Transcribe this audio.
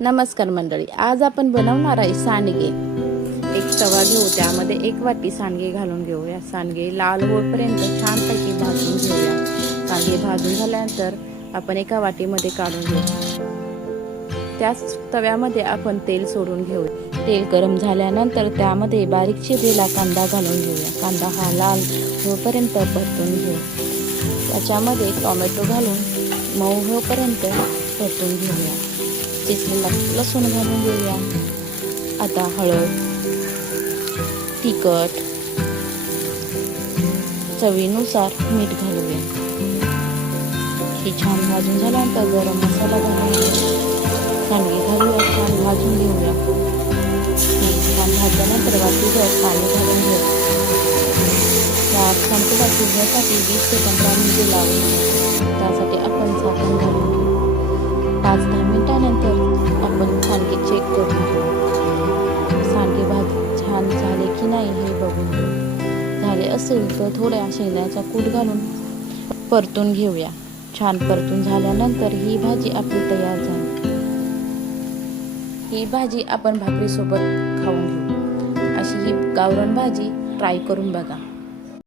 नमस्कार मंडळी, आज आपण बनवणार आहे सांडगे। एक तवा घेऊ, त्यामध्ये 1 वाटी सांडगे घालून घेऊया। सांडगे लाल होईपर्यंत छानपैकी भाजून घेऊया। सांडगे भाजून झाल्यानंतर आपण एका वाटीमध्ये काढून घेऊ। त्याच तव्यामध्ये आपण तेल सोडून घेऊ। तेल गरम झाल्यानंतर त्यामध्ये बारीक चिरलेला कांदा घालून घेऊया। कांदा हा लाल होईपर्यंत परतून घेऊ। त्याच्यामध्ये टोमॅटो घालून मऊ होईपर्यंत परतून घेऊया। चिरलेला लसूण घालून घेऊया। आता हळद, तिखट, चवीनुसार मीठ घालूया। हे छान भाजून झाल्यानंतर गरम मसाला घालूया। सांडगे घालूया, छान भाजून घेऊया। हे छान भाजल्यानंतर वाटीवर पाणी घालून घेऊ। या सांडगेला शिजण्यासाठी 20 ते 15 मिनिटे लावून घेऊ। त्यासाठी आपण झाकण घालून घेऊ। 5-10 मिनिटांनंतर आपण सांडगे चेक करून घेऊ। सांडगे छान झाले की नाही हे बघून घेऊ। झाले असेल तर थोड्या शेंगदाण्याचा कूट घालून परतून घेऊया। छान परतून झाल्यानंतर ही भाजी आपली तयार झाली। ही भाजी आपण भाकरीसोबत खाऊन घेऊ। अशी ही गावरान भाजी ट्राय करून बघा।